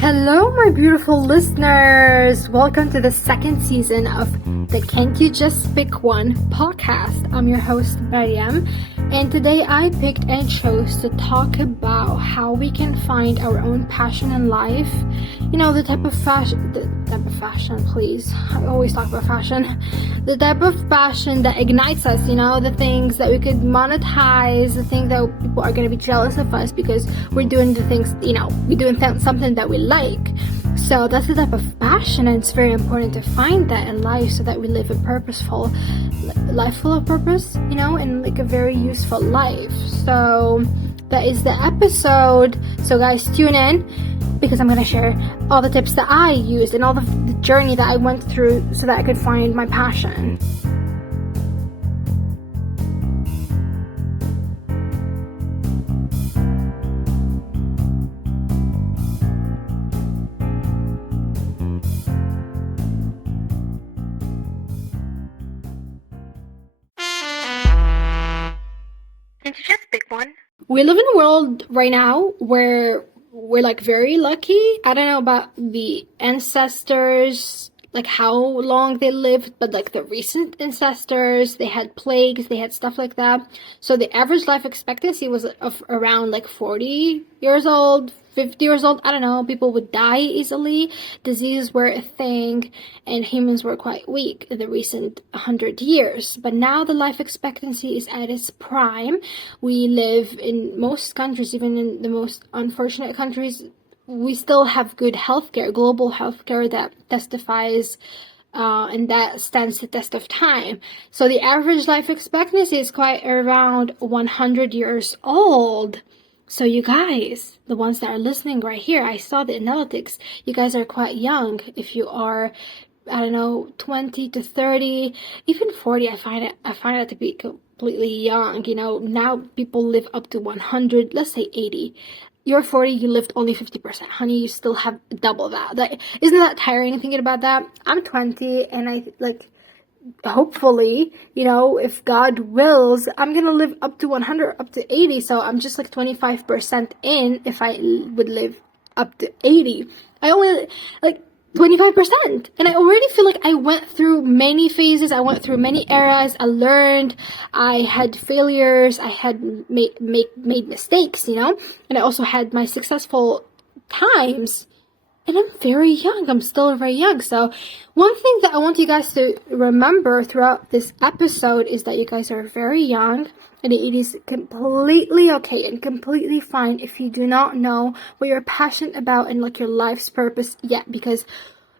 Hello, my beautiful listeners! Welcome to the second season of the Can't You Just Pick One podcast. I'm your host, Mariam, and today I picked and chose to talk about how we can find our own passion in life. You know, the type of fashion, please. I always talk about fashion. The type of passion that ignites us, you know, the things that we could monetize, the thing that people are going to be jealous of us because we're doing the things, you know, we're doing something that we like. So that's the type of passion, and it's very important to find that in life so that we live a purposeful life, full of purpose, you know, and like a very useful life. So that is the episode. So guys, tune in, because I'm going to share all the tips that I used and all the journey that I went through so that I could find my passion. Can't you just pick one? We live in a world right now where we're like very lucky. I don't know about the ancestors, like how long they lived, but like the recent ancestors, they had plagues, they had stuff like that. So the average life expectancy was of around like 40 years old, 50 years old. I don't know. People would die easily. Diseases were a thing, and humans were quite weak in the recent 100 years. But now the life expectancy is at its prime. We live in most countries, even in the most unfortunate countries, we still have good healthcare, global healthcare that testifies and that stands the test of time. So the average life expectancy is quite around 100 years old. So you guys, the ones that are listening right here, I saw the analytics. You guys are quite young. If you are, I don't know, 20 to 30, even 40, I find it to be completely young. You know, now people live up to 100, let's say 80. You're 40, you lived only 50%. Honey, you still have double that. Like, isn't that tiring thinking about that? I'm 20, and I, like, hopefully, you know, if God wills, I'm gonna live up to 100, up to 80. So I'm just like 25% in if I would live up to 80. I only, like, 25%, and I already feel like I went through many phases, I went through many eras, I learned, I had failures, I had made mistakes, you know, and I also had my successful times. And I'm very young. I'm still very young. So one thing that I want you guys to remember throughout this episode is that you guys are very young, and it is completely okay and completely fine if you do not know what you're passionate about and like your life's purpose yet, because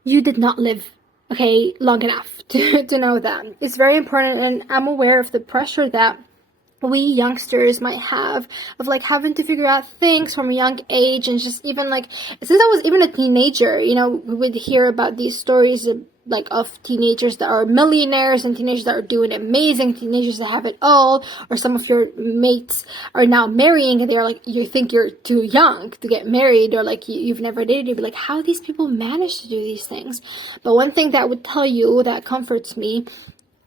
you did not live, okay, long enough to know that. It's very important, and I'm aware of the pressure that we youngsters might have of like having to figure out things from a young age. And just even like since I was even a teenager, you know, we would hear about these stories of teenagers that are millionaires and teenagers that are doing amazing, teenagers that have it all, or some of your mates are now marrying and they're like, you think you're too young to get married, or like you've never dated. You'd be like, how these people manage to do these things? But one thing that I would tell you that comforts me,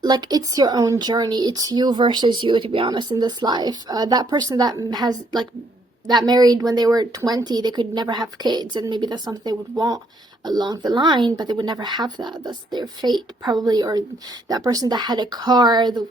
like, it's your own journey. It's you versus you, to be honest, in this life. That person that has, like, that married when they were 20, they could never have kids, and maybe that's something they would want along the line, but they would never have that. That's their fate, probably. Or that person that had a car, the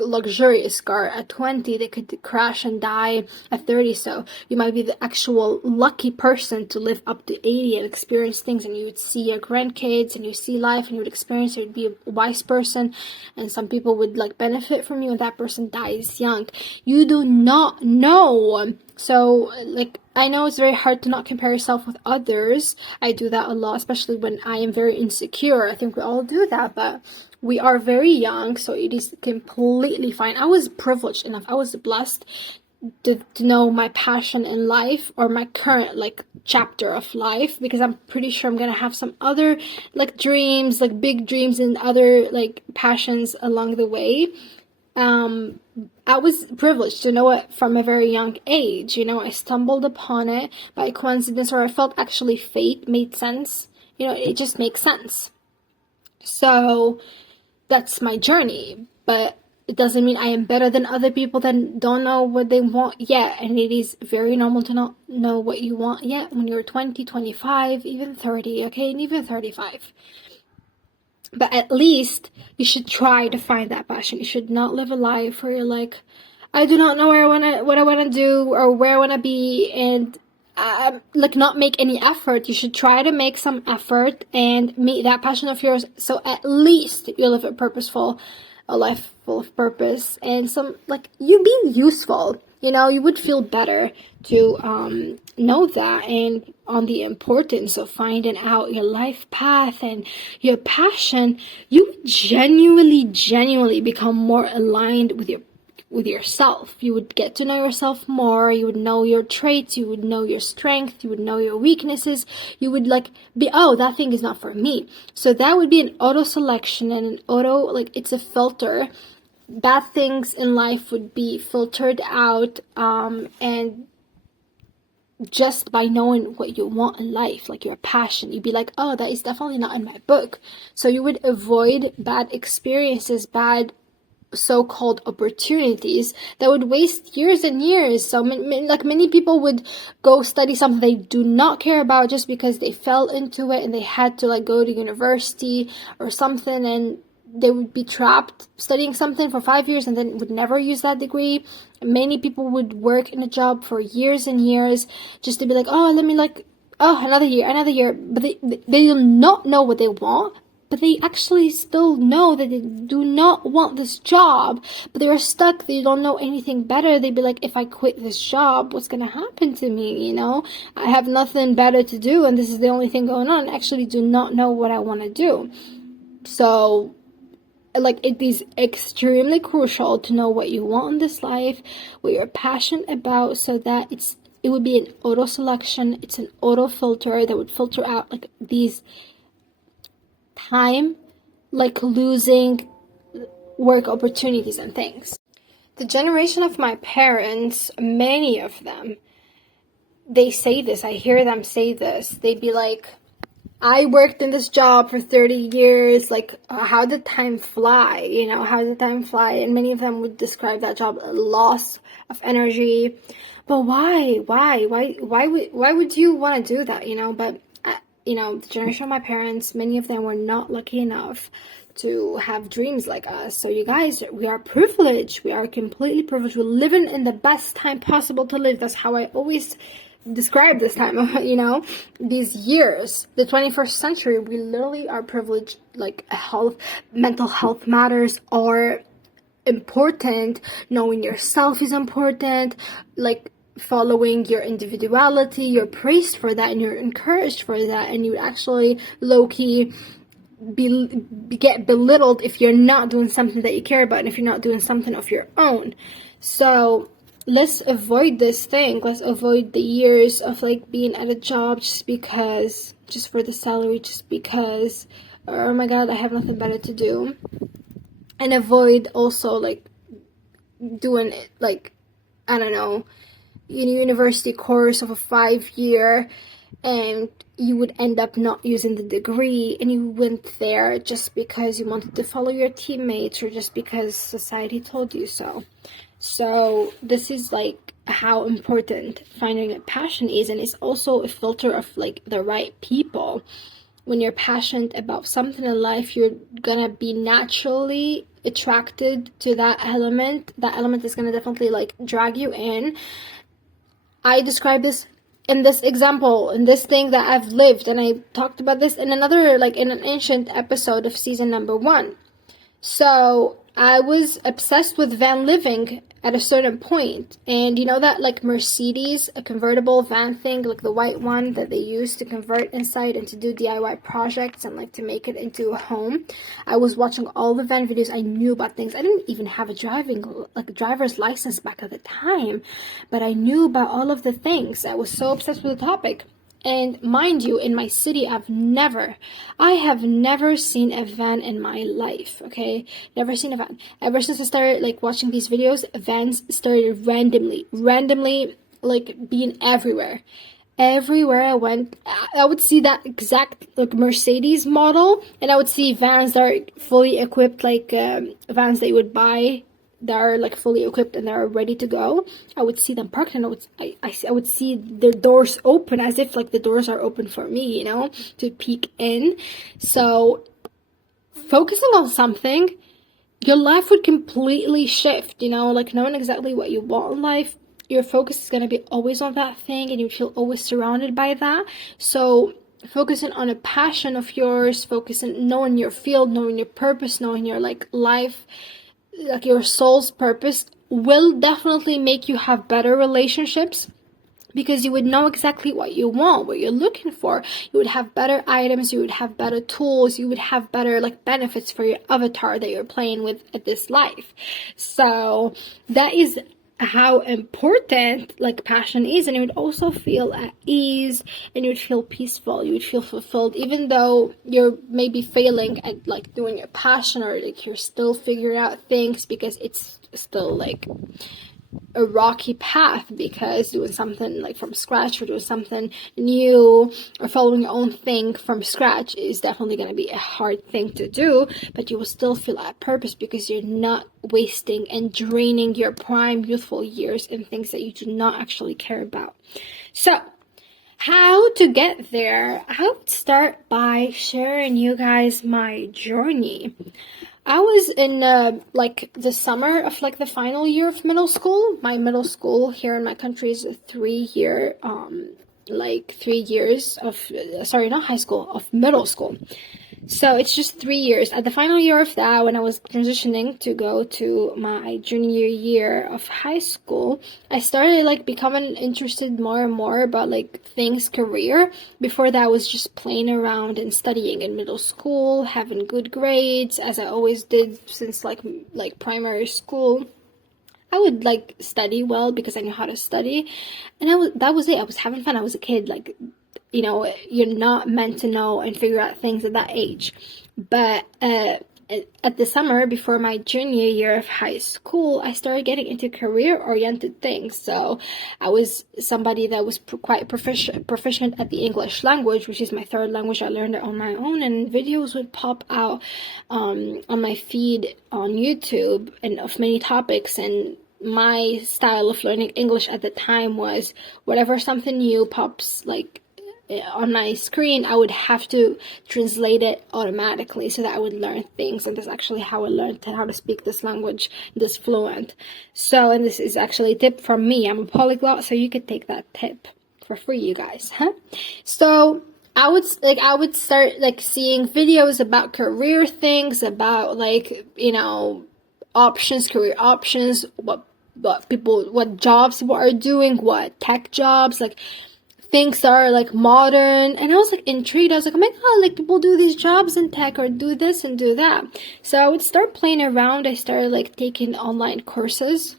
luxurious car, at 20, they could crash and die at 30. So you might be the actual lucky person to live up to 80 and experience things, and you would see your grandkids and you see life and you would experience it. You'd be a wise person, and some people would like benefit from you, and that person dies young. You do not know. So, like, I know it's very hard to not compare yourself with others. I do that a lot, especially when I am very insecure. I think we all do that, but we are very young, so it is completely fine. I was privileged enough. I was blessed to know my passion in life, or my current, like, chapter of life, because I'm pretty sure I'm gonna have some other, like, dreams, like, big dreams and other, like, passions along the way. I was privileged to know it from a very young age. You know, I stumbled upon it by coincidence, or I felt actually fate made sense. You know, it just makes sense. So that's my journey. But It doesn't mean I am better than other people that don't know what they want yet. And it is very normal to not know what you want yet when you're 20, 25, even 30, okay? And even 35. But at least you should try to find that passion. You should not live a life where you're like, I do not know what I want to do or where I want to be, and like not make any effort. You should try to make some effort and meet that passion of yours, so at least you live a life full of purpose and some, like, you being useful. You know, you would feel better to know that, and on the importance of finding out your life path and your passion. You would genuinely become more aligned with yourself. You would get to know yourself more. You would know your traits. You would know your strength. You would know your weaknesses. You would be, oh, that thing is not for me. So that would be an auto selection and an auto, it's a filter. Bad things in life would be filtered out, and just by knowing what you want in life, like your passion, you'd be like, oh, that is definitely not in my book. So you would avoid bad experiences, bad so-called opportunities that would waste years and years. So many people would go study something they do not care about just because they fell into it and they had to go to university or something, and they would be trapped studying something for 5 years and then would never use that degree. Many people would work in a job for years and years just to be like, oh, let me another year, but they do not know what they want. But they actually still know that they do not want this job, but they are stuck. They don't know anything better. They'd be like, if I quit this job, what's going to happen to me? You know, I have nothing better to do, and this is the only thing going on. I actually do not know what I want to do. So, it is extremely crucial to know what you want in this life, what you're passionate about, so that it would be an auto selection. It's an auto filter that would filter out these time, losing work opportunities and things. The generation of my parents, many of them, they say this. I hear them say this. They'd be like, I worked in this job for 30 years. How did time fly? You know, how did time fly? And many of them would describe that job a loss of energy. But why? Why would you want to do that? You know, but the generation of my parents, many of them were not lucky enough to have dreams like us. So you guys, we are privileged. We are completely privileged. We're living in the best time possible to live. That's how I always describe this time, these years, the 21st century. We literally are privileged. Mental health matters are important. Knowing yourself is important. Following your individuality, you're praised for that and you're encouraged for that, and you actually low-key get belittled if you're not doing something that you care about and if you're not doing something of your own. So let's avoid this thing. Let's avoid the years of being at a job just for the salary, just because, oh my god, I have nothing better to do. And avoid also doing it I don't know, university course of a 5-year, and you would end up not using the degree, and you went there just because you wanted to follow your teammates or just because society told you so. So this is how important finding a passion is, and it's also a filter of the right people. When you're passionate about something in life, you're gonna be naturally attracted to that element. That element is gonna definitely drag you in. I describe this in this example, in this thing that I've lived, and I talked about this in another, in an ancient episode of season number 1. So I was obsessed with van living at a certain point, and you know that Mercedes, a convertible van thing, the white one that they use to convert inside and to do DIY projects and to make it into a home. I was watching all the van videos. I knew about things. I didn't even have a driver's license back at the time, but I knew about all of the things. I was so obsessed with the topic. And mind you, in my city, I have never seen a van in my life, okay? Never seen a van. Ever since I started, watching these videos, vans started randomly, being everywhere. Everywhere I went, I would see that exact, Mercedes model, and I would see vans that are fully equipped, vans that you would buy that are like fully equipped and they're ready to go, I would see them parked, and I would see their doors open as if like the doors are open for me, you know, to peek in. So focusing on something, your life would completely shift, you know, like knowing exactly what you want in life. Your focus is going to be always on that thing, and you feel always surrounded by that. So focusing on a passion of yours, focusing, knowing your field, knowing your purpose, knowing your like life, like your soul's purpose, will definitely make you have better relationships, because you would know exactly what you want, what you're looking for. You would have better items, you would have better tools, you would have better like benefits for your avatar that you're playing with at this life. So that is how important like passion is. And you would also feel at ease, and you would feel peaceful, you would feel fulfilled, even though you're maybe failing at like doing your passion, or like you're still figuring out things, because it's still like a rocky path, because doing something like from scratch, or doing something new, or following your own thing from scratch is definitely going to be a hard thing to do. But you will still feel at purpose, because you're not wasting and draining your prime youthful years in things that you do not actually care about. So how to get there? I would start by sharing you guys my journey. I was in like the summer of like the final year of middle school. My middle school here in my country is a 3-year, like 3 years of, sorry, not high school, of middle school. So it's just 3 years. At the final year of that, when I was transitioning to go to my junior year of high school, I started like becoming interested more and more about like things career. Before that, I was just playing around and studying in middle school, having good grades, as I always did since like primary school. I would like study well because I knew how to study, and that was it. I was having fun. I was a kid, like, you know, you're not meant to know and figure out things at that age. But at the summer before my junior year of high school, I started getting into career-oriented things. So I was somebody that was quite proficient at the English language, which is my third language. I learned it on my own, and videos would pop out on my feed on YouTube, and of many topics. And my style of learning English at the time was whatever something new pops like on my screen, I would have to translate it automatically so that I would learn things. And that's actually how I learned how to speak this language this fluent. So, and this is actually a tip from me. I'm a polyglot, so you could take that tip for free, you guys, huh? So I would start like seeing videos about career things, about like, you know, options, career options, what jobs people are doing, what tech jobs, like things are like modern. And I was like intrigued. I was like, oh my god, like people do these jobs in tech, or do this and do that. So I would start playing around. I started like taking online courses,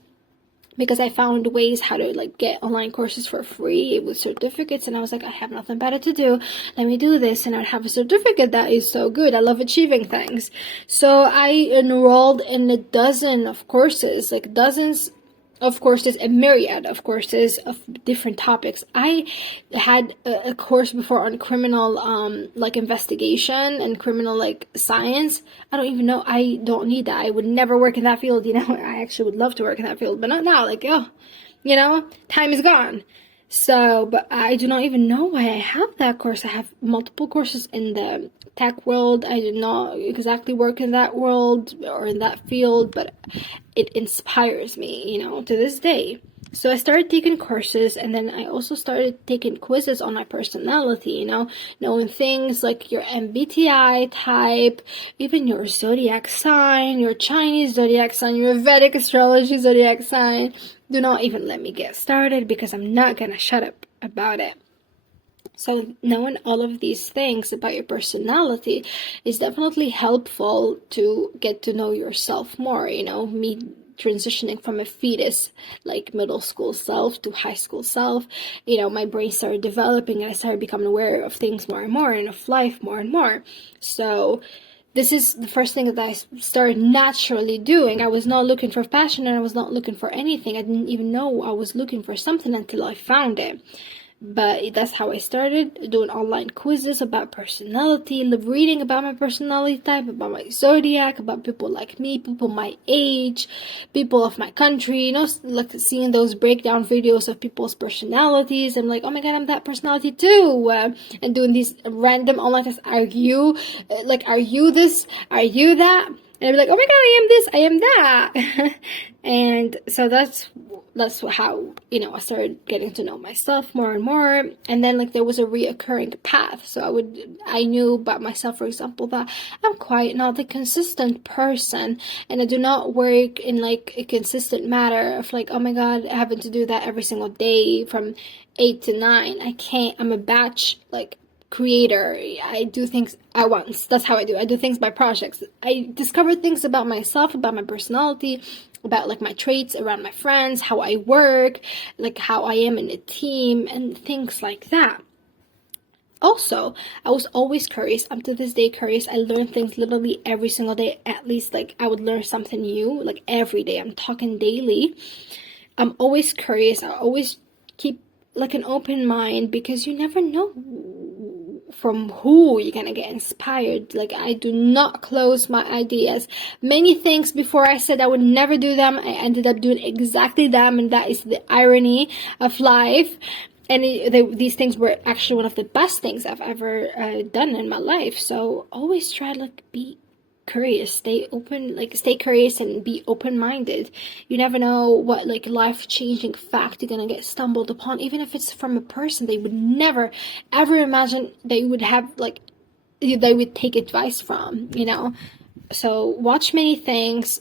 because I found ways how to like get online courses for free with certificates. And I was like, I have nothing better to do, let me do this. And I'd have a certificate that is so good. I love achieving things. So I enrolled in a dozen of courses, like dozens of courses, a myriad of courses of different topics. I had a course before on criminal like investigation and criminal like science. I don't even know. I don't need that. I would never work in that field, you know. I actually would love to work in that field, but not now. Like, oh, you know, time is gone. So, but I do not even know why I have that course. I have multiple courses in the tech world. I did not exactly work in that world or in that field, but it inspires me, you know, to this day. So I started taking courses, and then I also started taking quizzes on my personality, you know, knowing things like your MBTI type, even your zodiac sign, your Chinese zodiac sign, your Vedic astrology zodiac sign. Do not even let me get started, because I'm not gonna shut up about it. So knowing all of these things about your personality is definitely helpful to get to know yourself more. You know, me transitioning from a fetus, like middle school self, to high school self, you know, my brain started developing, and I started becoming aware of things more and more, and of life more and more. So this is the first thing that I started naturally doing. I was not looking for passion, and I was not looking for anything. I didn't even know I was looking for something until I found it. But that's how I started, doing online quizzes about personality, reading about my personality type, about my zodiac, about people like me, people my age, people of my country, like seeing those breakdown videos of people's personalities. I'm like, oh my god, I'm that personality too. And doing these random online tests. Are you this? Are you that? And I'd be like, oh my god, I am this, I am that. And so that's how, I started getting to know myself more and more. And then there was a reoccurring path. So I knew about myself, for example, that I'm quite not a consistent person, and I do not work in a consistent matter of oh my god, having to do that every single day from 8 to 9. I can't. I'm a batch creator. I do things at once. That's how I do. I do things by projects. I discover things about myself, about my personality, about my traits around my friends, how I work, how I am in a team, and things like that. Also, I was always curious. I'm to this day curious. I learn things literally every single day. At least I would learn something new every day. I'm talking daily. I'm always curious. I always keep an open mind, because you never know from who you're gonna get inspired. I do not close my ideas. Many things before I said I would never do them, I ended up doing exactly them, and that is the irony of life. And these things were actually one of the best things I've ever done in my life. So always try to be curious, stay open, stay curious and be open-minded. You never know what life-changing fact you're gonna get stumbled upon, even if it's from a person they would never ever imagine they would have they would take advice from. So watch many things,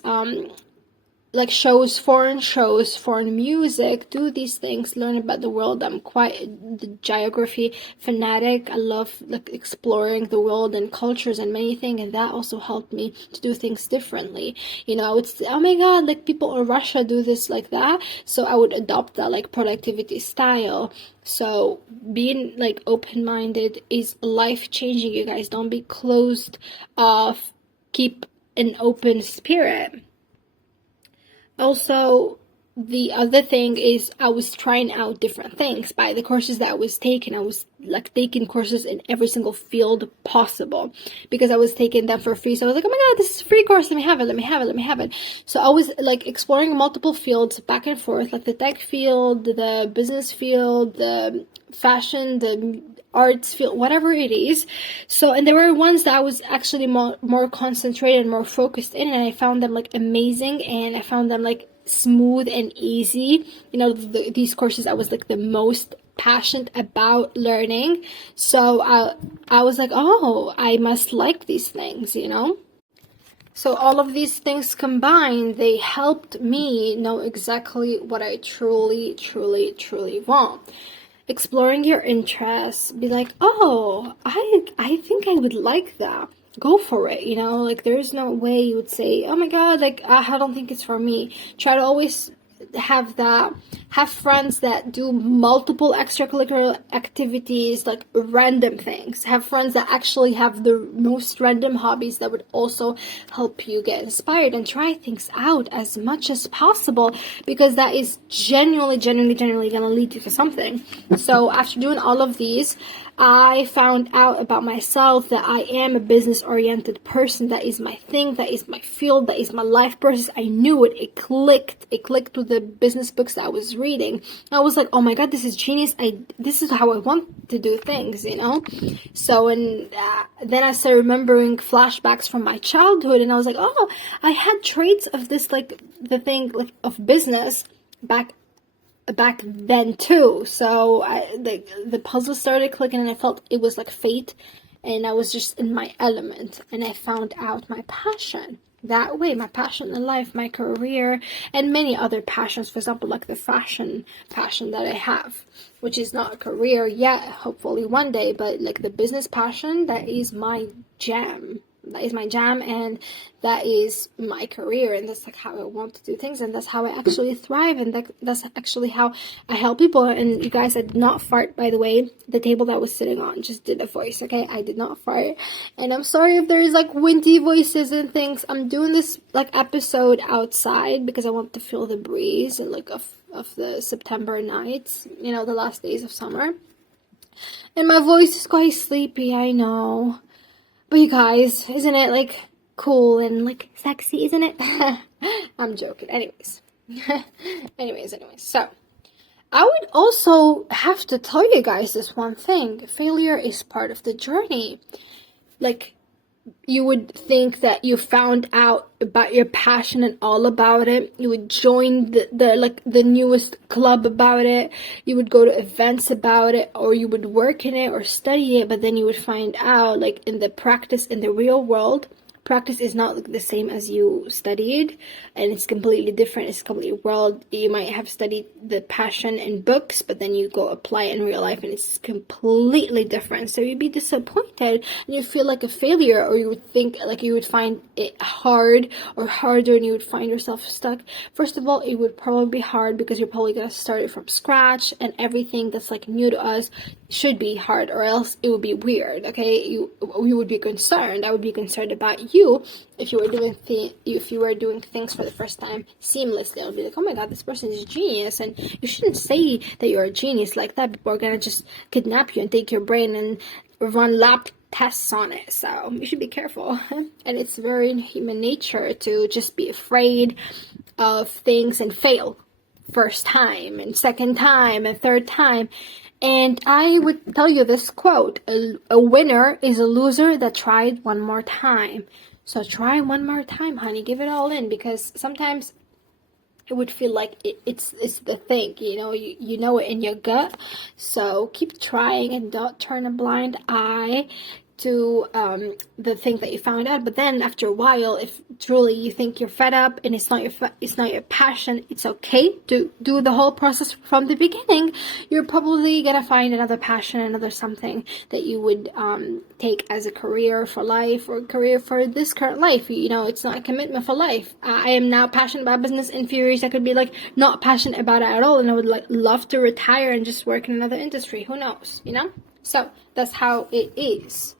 shows, foreign music, do these things, learn about the world. I'm quite the geography fanatic. I love exploring the world and cultures and many things, and that also helped me to do things differently. I would say, oh my god, people in Russia do this that, so I would adopt that productivity style. So being open-minded is life-changing, you guys. Don't be closed off. Keep an open spirit. Also, the other thing is I was trying out different things. By the courses that I was taking, I was taking courses in every single field possible, because I was taking them for free. So I was oh my god, this is a free course, let me have it. So I was exploring multiple fields back and forth, the tech field, the business field, the fashion, the arts field, whatever it is. So, and there were ones that I was actually more concentrated, more focused in, and I found them amazing, and I found them smooth and easy. These courses I was the most passionate about learning. So I was oh, I must like these things, So all of these things combined, they helped me know exactly what I truly, truly, truly want. Exploring your interests, be oh, I think I would like that. Go for it, there's no way you would say, oh my god, I don't think it's for me. Try to always have friends that do multiple extracurricular activities, random things. Have friends that actually have the most random hobbies that would also help you get inspired, and try things out as much as possible, because that is genuinely gonna lead you to something. So after doing all of these, I found out about myself that I am a business-oriented person. That is my thing. That is my field. That is my life purpose. I knew it. It clicked. It clicked with the business books that I was reading. I was oh my god, this is genius. This is how I want to do things, So, and then I started remembering flashbacks from my childhood, and I was oh, I had traits of this, the thing, of business back then too. So the puzzle started clicking, and I felt it was fate, and I was just in my element, and I found out my passion that way, my passion in life, my career, and many other passions. For example, the fashion passion that I have, which is not a career yet, hopefully one day, but the business passion, that is my jam. That is my jam, and that is my career, and that's how I want to do things, and that's how I actually thrive, and that's actually how I help people. And you guys, I did not fart, by the way. The table that I was sitting on just did a voice, okay? I did not fart, and I'm sorry if there is windy voices and things. I'm doing this episode outside because I want to feel the breeze and of the September nights, the last days of summer. And my voice is quite sleepy, I know. But you guys, isn't it like cool and like sexy, isn't it? I'm joking. Anyways. anyways. So, I would also have to tell you guys this one thing. Failure is part of the journey. Like, you would think that you found out about your passion and all about it. You would join the newest club about it. You would go to events about it, or you would work in it or study it, but then you would find out, like, in the practice, in the real world, practice is not the same as you studied, and it's completely different. It's a completely world. You might have studied the passion in books, but then you go apply it in real life and it's completely different. So you'd be disappointed and you feel like a failure, or you would think like you would find it hard or harder and you would find yourself stuck. First of all, it would probably be hard because you're probably going to start it from scratch, and everything that's like new to us should be hard, or else it would be weird. Okay, you would be concerned. I would be concerned about you if you were doing things for the first time seamlessly. I would be like, oh my god, this person is a genius, and you shouldn't say that you're a genius like that. People are gonna just kidnap you and take your brain and run lab tests on it. So you should be careful. And it's very in human nature to just be afraid of things and fail first time and second time and third time. And I would tell you this quote: a winner is a loser that tried one more time. So try one more time, honey. Give it all in, because sometimes it would feel like it's the thing, you know it in your gut. So keep trying and don't turn a blind eye to the thing that you found out. But then after a while, if truly you think you're fed up and it's not your passion, it's okay to do the whole process from the beginning. You're probably gonna find another passion, another something that you would take as a career for life, or career for this current life. It's not a commitment for life. I am now passionate about business. In few years I could be like not passionate about it at all, and I would like love to retire and just work in another industry. Who knows, So that's how it is.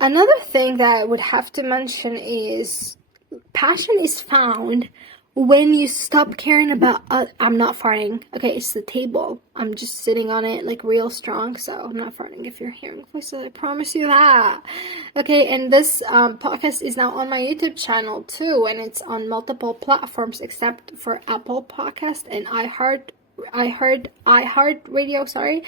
Another thing that I would have to mention is passion is found when you stop caring about I'm not farting. Okay, it's the table. I'm just sitting on it like real strong, so I'm not farting if you're hearing voices. I promise you that. Okay, and this podcast is now on my YouTube channel too, and it's on multiple platforms except for Apple Podcast and iHeartRadio, sorry.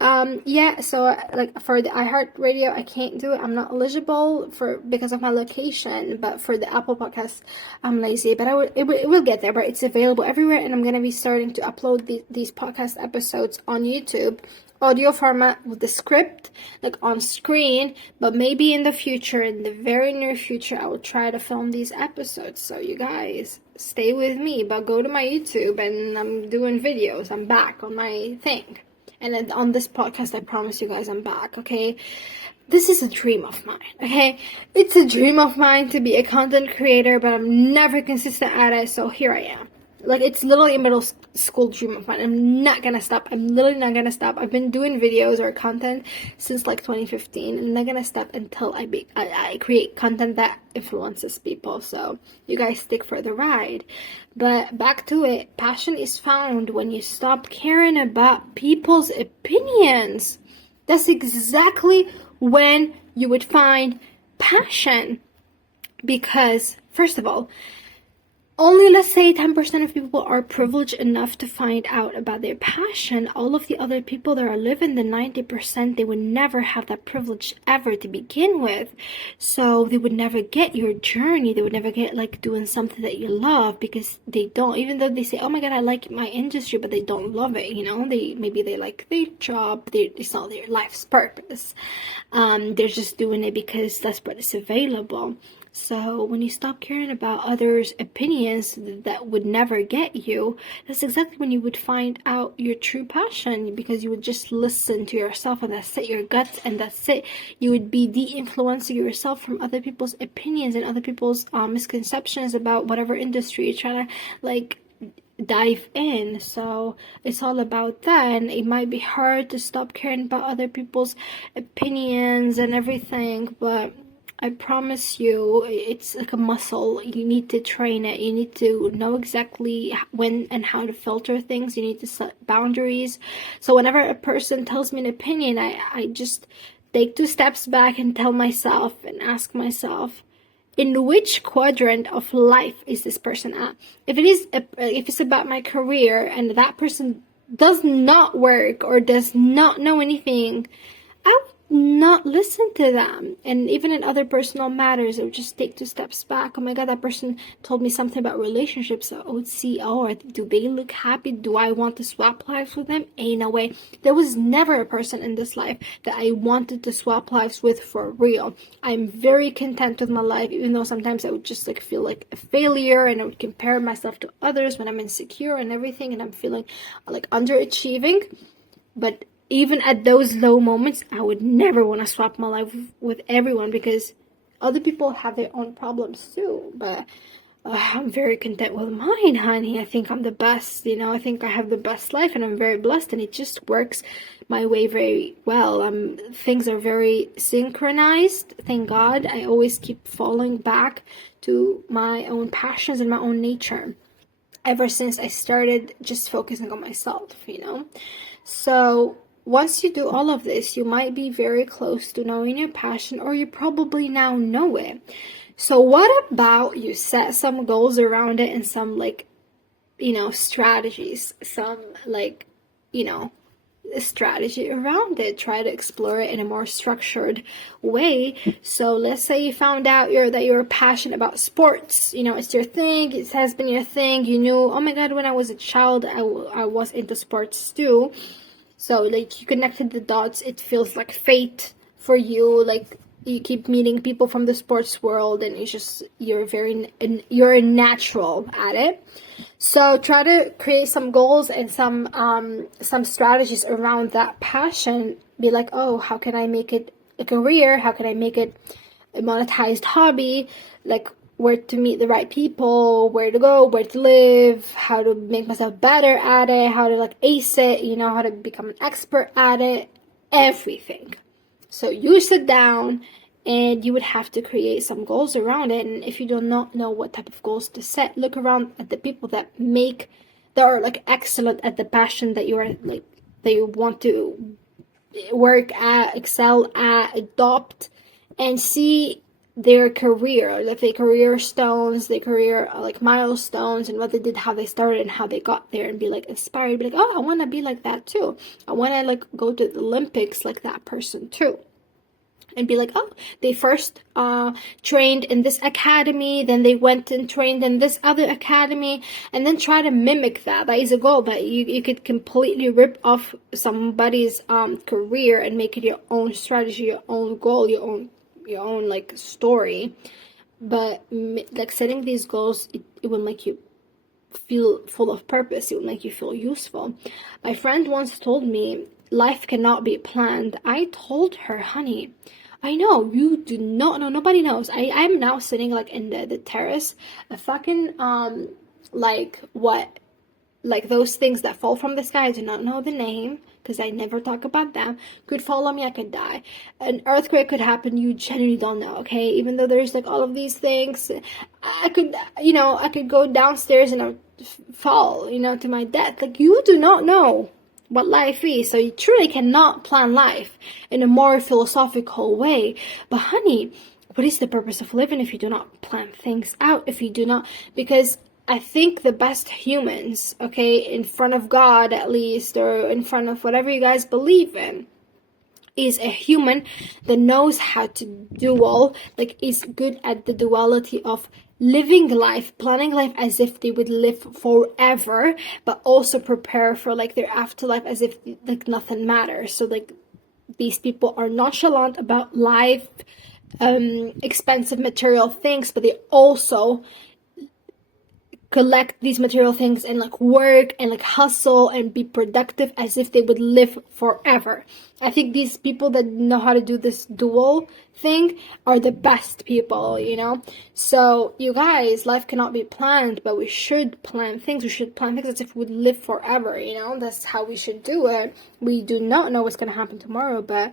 So like for the iHeartRadio, I can't do it. I'm not eligible because of my location. But for the Apple Podcast, I'm lazy. But it will get there. But it's available everywhere, and I'm gonna be starting to upload these podcast episodes on YouTube, audio format with the script like on screen. But maybe in the future, in the very near future, I will try to film these episodes. So you guys stay with me. But go to my YouTube, and I'm doing videos. I'm back on my thing. And on this podcast, I promise you guys I'm back, okay? This is a dream of mine, okay? It's a dream of mine to be a content creator, but I'm never consistent at it, so here I am. Like, it's literally a middle school dream of mine. I'm not gonna stop. I'm literally not gonna stop. I've been doing videos or content since like 2015, and I'm not gonna stop until I create content that influences people. So you guys stick for the ride. But back to it, passion is found when you stop caring about people's opinions. That's exactly when you would find passion. Because, first of all, only, let's say, 10% of people are privileged enough to find out about their passion. All of the other people that are living the 90%, they would never have that privilege ever to begin with. So they would never get your journey. They would never get like doing something that you love, because they don't, even though they say, oh my god, I like my industry, but they don't love it, maybe they like their job, it's not their life's purpose. They're just doing it because that's what is available. So when you stop caring about others' opinions that would never get you, that's exactly when you would find out your true passion, because you would just listen to yourself, and that's it, your guts, and that's it. You would be de-influencing yourself from other people's opinions and other people's misconceptions about whatever industry you're trying to like dive in. So it's all about that, and it might be hard to stop caring about other people's opinions and everything, but I promise you, it's like a muscle. You need to train it. You need to know exactly when and how to filter things. You need to set boundaries. So whenever a person tells me an opinion, I just take 2 steps back and tell myself and ask myself, in which quadrant of life is this person at? If it's about my career and that person does not work or does not know anything, I would not listen to them. And even in other personal matters, I would just take 2 steps back. Oh my god, that person told me something about relationships. So I would see, oh, do they look happy? Do I want to swap lives with them? Ain't no way. There was never a person in this life that I wanted to swap lives with for real. I'm very content with my life, even though sometimes I would just like feel like a failure, and I would compare myself to others when I'm insecure and everything, and I'm feeling like underachieving. But even at those low moments, I would never want to swap my life with everyone, because other people have their own problems too. But I'm very content with mine, honey. I think I'm the best, I think I have the best life, and I'm very blessed, and it just works my way very well. Things are very synchronized, thank God. I always keep falling back to my own passions and my own nature ever since I started just focusing on myself, So once you do all of this, you might be very close to knowing your passion, or you probably now know it. So what about you set some goals around it and some strategies, some strategy around it. Try to explore it in a more structured way. So let's say you found out that you're passionate about sports. It's your thing. It has been your thing. You knew, oh my god, when I was a child, I was into sports too. So you connected the dots. It feels like fate for you. You keep meeting people from the sports world, and you're natural at it. So try to create some goals and some strategies around that passion. Be like, oh, how can I make it a career? How can I make it a monetized hobby? Where to meet the right people, where to go, where to live, how to make myself better at it, how to ace it, how to become an expert at it, everything. So you sit down and you would have to create some goals around it. And if you do not know what type of goals to set, look around at the people that are excellent at the passion that that you want to work at, excel at, adopt, and see their career, their career stones, their career milestones, and what they did, how they started, and how they got there, and be inspired, be oh, I want to be like that too. I want to go to the Olympics like that person too. And be oh, they first trained in this academy, then they went and trained in this other academy, and then try to mimic that. That is a goal, that you could completely rip off somebody's career and make it your own strategy, your own goal, your own story. But setting these goals, it will make you feel full of purpose. It will make you feel useful. My friend once told me, life cannot be planned. I told her, honey, I know you do not know. Nobody knows. I'm now sitting in the terrace, a fucking those things that fall from the sky. I do not know the name, because I never talk about them. Could fall on me, I could die. An earthquake could happen, you genuinely don't know, okay? Even though there's all of these things, I could go downstairs and I would fall, to my death. You do not know what life is, so you truly cannot plan life in a more philosophical way. But honey, what is the purpose of living if you do not plan things out? If you do not, because I think the best humans, okay, in front of God at least, or in front of whatever you guys believe in, is a human that knows how to dual, is good at the duality of living life, planning life as if they would live forever, but also prepare for their afterlife as if nothing matters. So these people are nonchalant about life, expensive material things, but they also collect these material things and work and hustle and be productive as if they would live forever. I think these people that know how to do this dual thing are the best people, So you guys, life cannot be planned, but we should plan things. We should plan things as if we would live forever, That's how we should do it. We do not know what's going to happen tomorrow, but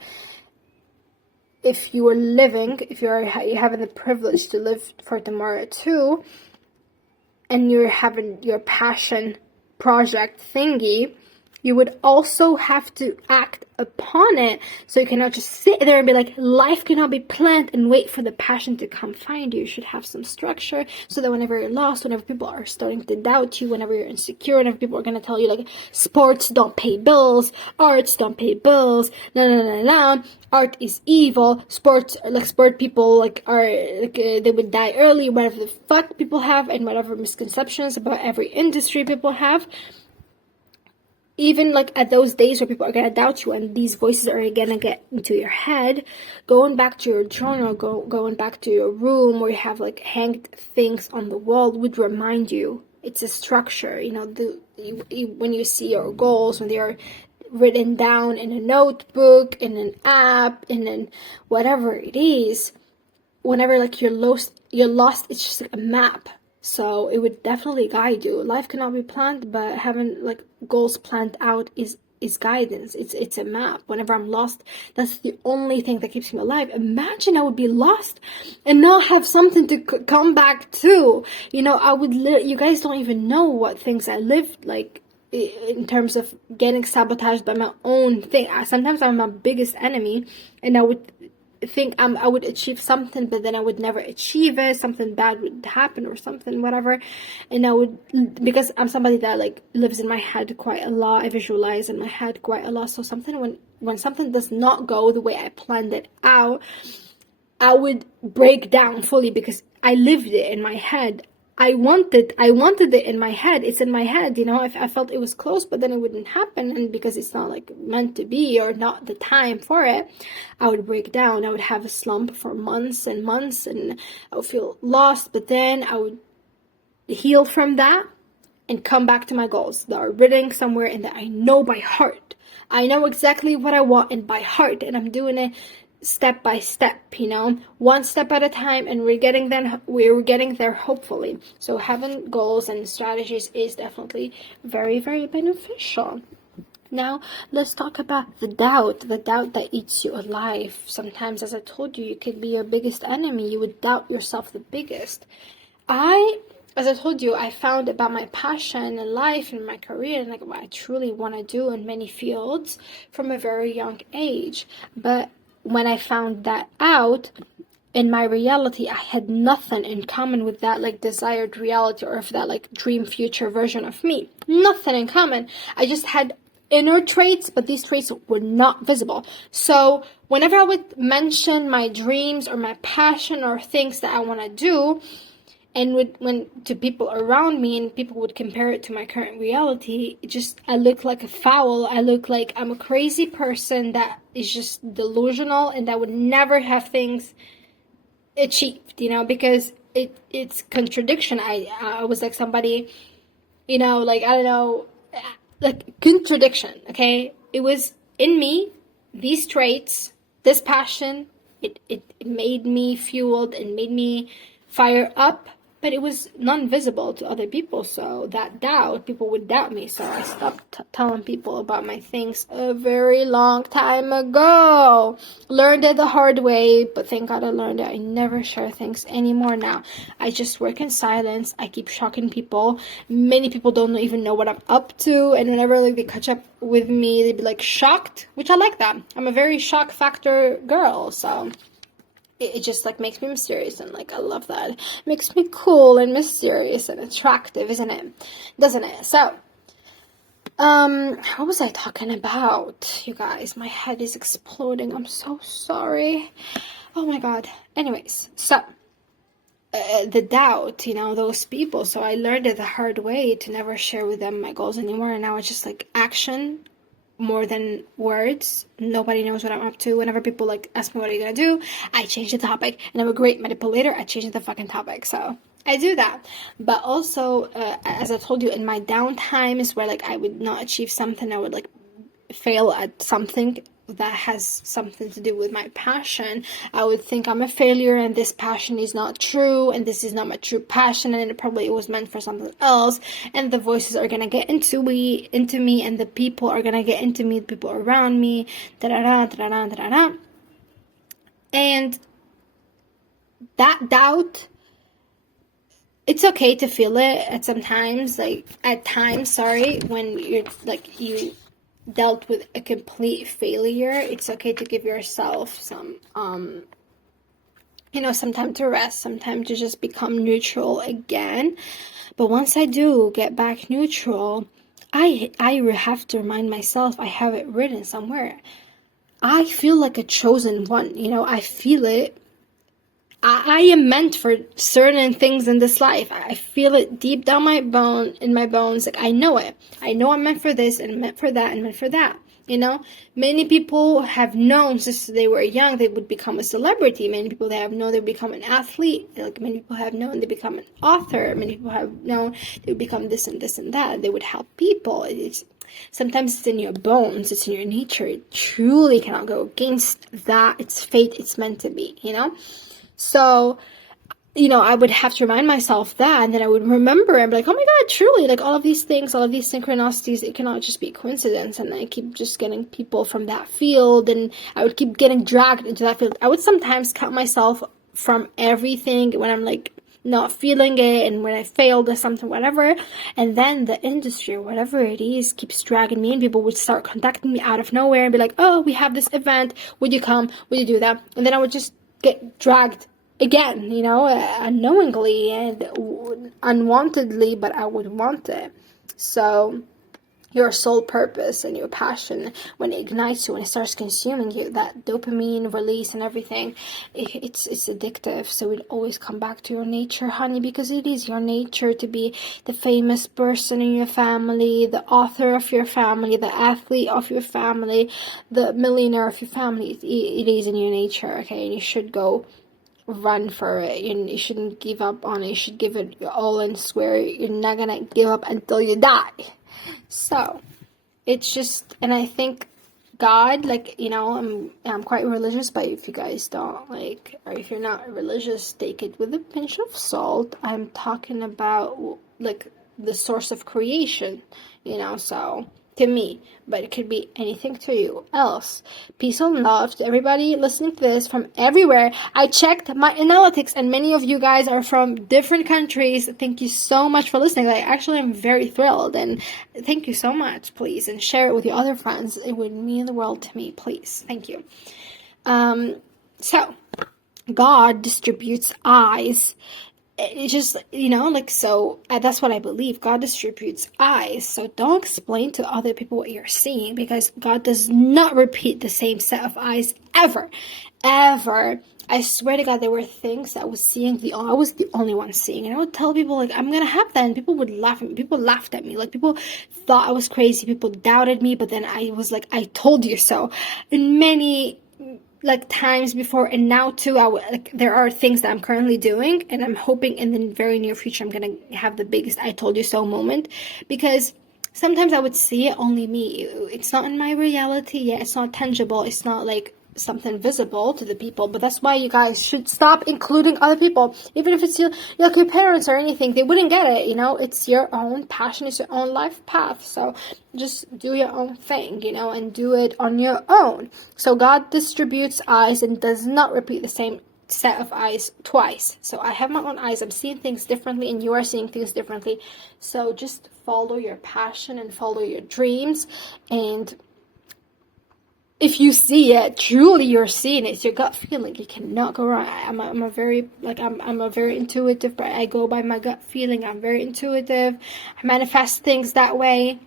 we should plan things as if we would live forever. So you guys, life cannot be planned, but we should plan things as if we would live forever, That's how we should do it. We do not know what's going to happen tomorrow, but we should plan things as if we would live forever, That's how we should do it. We do not know what's going to happen tomorrow, but if you are living, if you're having the privilege to live for tomorrow too, and you're having your passion project thingy, you would also have to act upon it. So you cannot just sit there and be like, life cannot be planned and wait for the passion to come find you. You should have some structure so that whenever you're lost, whenever people are starting to doubt you, whenever you're insecure, whenever people are going to tell you like, sports don't pay bills, arts don't pay bills, no, art is evil, sport people like are like they would die early, whatever the fuck people have, and whatever misconceptions about every industry people have. Even like at those days where people are gonna doubt you and these voices are gonna get into your head, going back to your journal, going back to your room where you have like hanged things on the wall would remind you. It's a structure, you know. When you see your goals, when they are written down in a notebook, in an app, in an whatever it is, whenever like you're lost, it's just like a map. So it would definitely guide you. Life cannot be planned, but having like goals planned out is guidance. It's a map. Whenever I'm lost, that's the only thing that keeps me alive. Imagine I would be lost and not have something to come back to. You know, I would you guys don't even know what things I lived like in terms of getting sabotaged by my own thing. Sometimes I'm my biggest enemy, and I would think I would achieve something, but then I would never achieve it. Something bad would happen or something, whatever. And I would, because I'm somebody that like lives in my head quite a lot. I visualize in my head quite a lot. So something when something does not go the way I planned it out, I would break down fully because I lived it in my head. I wanted it in my head. It's in my head, you know. I felt it was close, but then it wouldn't happen, and because it's not like meant to be or not the time for it, I would break down. I would have a slump for months and months, and I would feel lost. But then I would heal from that and come back to my goals that are written somewhere and that I know by heart. I know exactly what I want and by heart, and I'm doing it step by step, you know, one step at a time, and we're getting there hopefully. So having goals and strategies is definitely very, very beneficial. Now let's talk about the doubt that eats you alive. Sometimes, as I told you, you could be your biggest enemy. You would doubt yourself the biggest. As I told you, I found about my passion in life and my career and like what I truly want to do in many fields from a very young age. But when I found that out, in my reality, I had nothing in common with that like desired reality or of that like dream future version of me. Nothing in common. I just had inner traits, but these traits were not visible. So whenever I would mention my dreams or my passion or things that I want to do, and when to people around me and people would compare it to my current reality, I look like a foul. I look like I'm a crazy person that is just delusional and that would never have things achieved, you know, because it's contradiction. I was like somebody, you know, like, I don't know, like contradiction, okay? It was in me, these traits, this passion, it made me fueled and made me fire up, but it was non-visible to other people. So that doubt, people would doubt me. So I stopped telling people about my things a very long time ago. Learned it the hard way, but thank God I learned it. I never share things anymore now. I just work in silence. I keep shocking people. Many people don't even know what I'm up to, and whenever like they catch up with me, they'd be like shocked, which I like that. I'm a very shock factor girl, so it just like makes me mysterious, and like I love that. It makes me cool and mysterious and attractive, isn't it? Doesn't it? So what was I talking about, you guys? My head is exploding. I'm so sorry. Oh my god. Anyways, so the doubt, you know, those people. So I learned it the hard way to never share with them my goals anymore, and now it's just like action more than words. Nobody knows what I'm up to. Whenever people like ask me what are you gonna do, I change the topic, and I'm a great manipulator. I change the fucking topic, so I do that. But also, as I told you, in my down times where like I would not achieve something, I would like fail at something that has something to do with my passion, I would think I'm a failure and this passion is not true and this is not my true passion and it was meant for something else, and the voices are gonna get into me and the people are gonna get into me, the people around me, da-da-da, da-da-da, da-da-da. And that doubt, it's okay to feel it at times, when you're like, you dealt with a complete failure. It's okay to give yourself some some time to rest, some time to just become neutral again. But once I do get back neutral, I have to remind myself, I have it written somewhere, I feel like a chosen one. I feel it. I am meant for certain things in this life. I feel it deep down in my bones. Like, I know it. I know I'm meant for this, and meant for that, and meant for that. Many people have known since they were young they would become a celebrity. Many people they have known they would become an athlete. Like, many people have known they become an author. Many people have known they would become this and this and that. They would help people. Sometimes it's in your bones. It's in your nature. It truly cannot go against that. It's fate. It's meant to be. So, I would have to remind myself that, and then I would remember and be like, oh my God, truly, like, all of these things, all of these synchronicities, it cannot just be a coincidence. And I keep just getting people from that field, and I would keep getting dragged into that field. I would sometimes cut myself from everything when I'm like not feeling it, and when I failed or something, whatever. And then the industry or whatever it is keeps dragging me, and people would start contacting me out of nowhere and be like, oh, we have this event, would you come, would you do that? And then I would just get dragged again, unknowingly and unwantedly, but I would want it. So your sole purpose and your passion, when it ignites you, when it starts consuming you, that dopamine release and everything, it's addictive. So it always come back to your nature, honey, because it is your nature to be the famous person in your family, the author of your family, the athlete of your family, the millionaire of your family. It is in your nature, okay? And you should go run for it. You shouldn't give up on it. You should give it your all and swear you're not gonna give up until you die. So it's just, and I think God, like, I'm quite religious, but if you guys don't like, or if you're not religious, take it with a pinch of salt. I'm talking about like the source of creation, so to me, but it could be anything to you else. Peace and love to everybody listening to this from everywhere. I checked my analytics, and many of you guys are from different countries. Thank you so much for listening. I actually am very thrilled, and thank you so much. Please, and share it with your other friends. It would mean the world to me. Please, thank you. So God distributes eyes. It's just, so that's what I believe. God distributes eyes. So don't explain to other people what you're seeing, because God does not repeat the same set of eyes ever. I swear to God, there were things that I was seeing, I was the only one seeing. And I would tell people, like, I'm going to have that. And people would laugh at me. People laughed at me. Like, people thought I was crazy. People doubted me. But then I was like, I told you so. And many times before, and now too, there are things that I'm currently doing, and I'm hoping in the very near future I'm gonna have the biggest I told you so moment, because sometimes I would see it only me. It's not in my reality yet. It's not tangible. It's not like something visible to the people. But that's why you guys should stop including other people, even if it's your parents or anything. They wouldn't get it. It's your own passion. It's your own life path. So just do your own thing, and do it on your own. So God distributes eyes and does not repeat the same set of eyes twice. So I have my own eyes. I'm seeing things differently, and you are seeing things differently. So just follow your passion and follow your dreams. And if you see it, truly you're seeing it. It's your gut feeling. You cannot go wrong. I'm a very intuitive, but I go by my gut feeling. I'm very intuitive. I manifest things that way,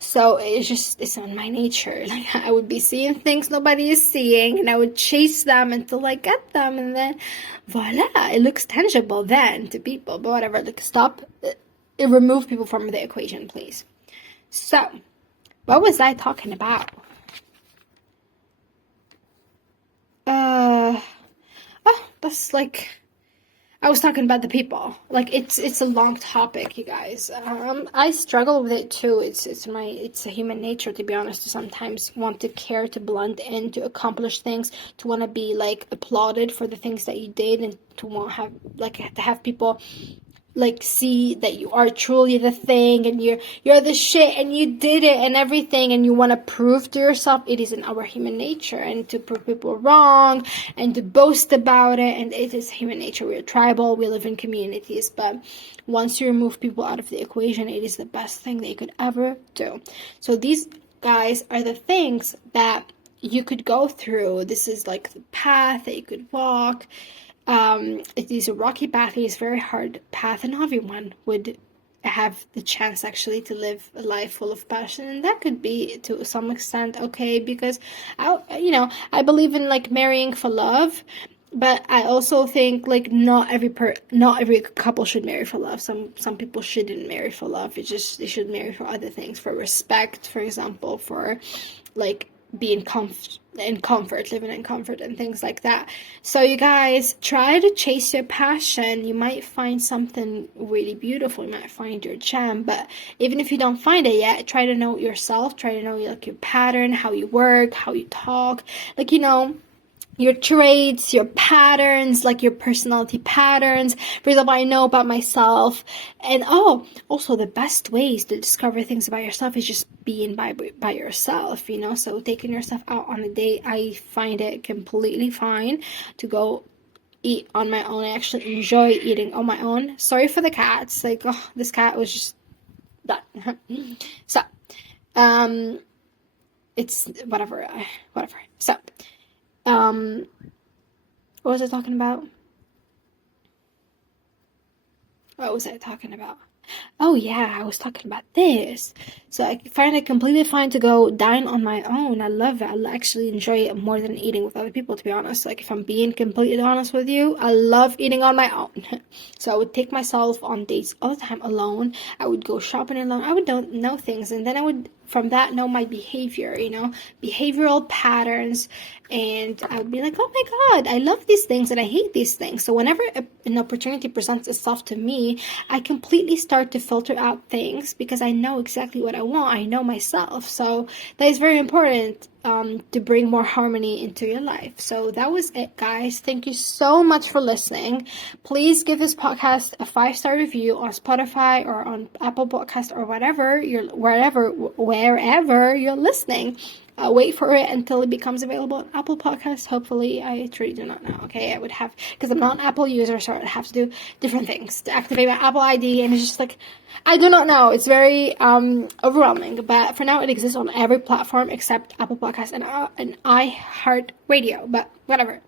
So it's on my nature. Like, I would be seeing things nobody is seeing, and I would chase them until I get them, and then voila, it looks tangible then to people. But whatever, like, stop. Remove people from the equation, please. So, what was I talking about? That's like, I was talking about the people. Like, it's a long topic, you guys. I struggle with it too. It's a human nature, to be honest, to sometimes want to care, to blend in, to accomplish things, to want to be like applauded for the things that you did, and to want to have people like see that you are truly the thing, and you're the shit, and you did it and everything, and you want to prove to yourself. It is in our human nature, and to prove people wrong and to boast about it, and it is human nature. We're tribal, we live in communities, but once you remove people out of the equation, it is the best thing that you could ever do. So these guys are the things that you could go through. This is like the path that you could walk. It is a rocky path. It is a very hard path, and not everyone would have the chance actually to live a life full of passion, and that could be to some extent okay, because I believe in like marrying for love, but I also think like not every couple should marry for love. Some people shouldn't marry for love. It's just they should marry for other things, for respect, for example, for like being in comfort, living in comfort, and things like that. So you guys, try to chase your passion. You might find something really beautiful. You might find your gem, but even if you don't find it yet, try to know yourself. Try to know like your pattern, how you work, how you talk, like your traits, your patterns, like your personality patterns. For example, I know about myself, and also the best ways to discover things about yourself is just being by yourself, so taking yourself out on a date. I find it completely fine to go eat on my own. I actually enjoy eating on my own. Sorry for the cats, like this cat was just done. So it's whatever. So what was I talking about? Oh yeah, I was talking about this. So I find it completely fine to go dine on my own. I love it. I actually enjoy it more than eating with other people, to be honest. Like if I'm being completely honest with you, I love eating on my own. So I would take myself on dates all the time alone. I would go shopping alone. I would know things, and then I would from that know my behavior, behavioral patterns, and I would be like, oh my god, I love these things and I hate these things. So whenever an opportunity presents itself to me, I completely start to filter out things because I know exactly what I want. I know myself. So that is very important to bring more harmony into your life. So that was it, guys. Thank you so much for listening. Please give this podcast a 5-star review on Spotify or on Apple Podcast or wherever you're listening. Wait for it until it becomes available on Apple Podcasts. Hopefully, I truly do not know. Okay, I would have, because I'm not an Apple user, so I'd have to do different things to activate my Apple ID, and it's just like, I do not know. It's very overwhelming, but for now, it exists on every platform except Apple Podcasts and iHeartRadio, but whatever.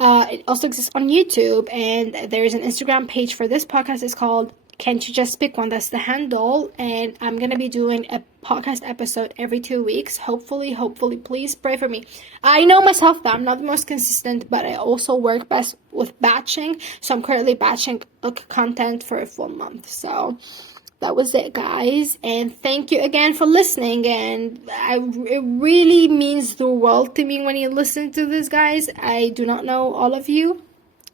It also exists on YouTube, and there is an Instagram page for this podcast. It's called Can't You Just Pick One? That's the handle, and I'm going to be doing a podcast episode every 2 weeks. Hopefully, please pray for me. I know myself that I'm not the most consistent, but I also work best with batching, so I'm currently batching content for a full month. So that was it, guys, and thank you again for listening, and it really means the world to me when you listen to this, guys. I do not know all of you,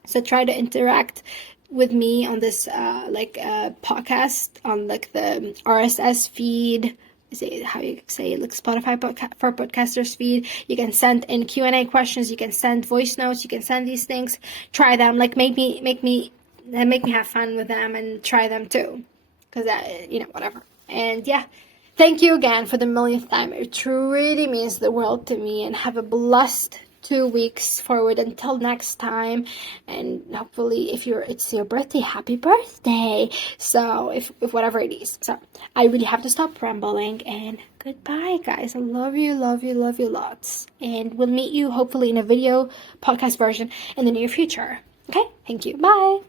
so try to interact with me on this podcast on like the RSS feed. Is it how you say it, like Spotify for podcasters feed. You can send in Q&A questions, you can send voice notes, you can send these things. Try them, like make me have fun with them and try them too, because whatever. And yeah, thank you again for the millionth time. It truly means the world to me, and have a blessed 2 weeks forward until next time. And hopefully if it's your birthday, happy birthday. So if whatever it is. So I really have to stop rambling, and goodbye, guys. I love you lots, and we'll meet you hopefully in a video podcast version in the near future. Okay, thank you, bye.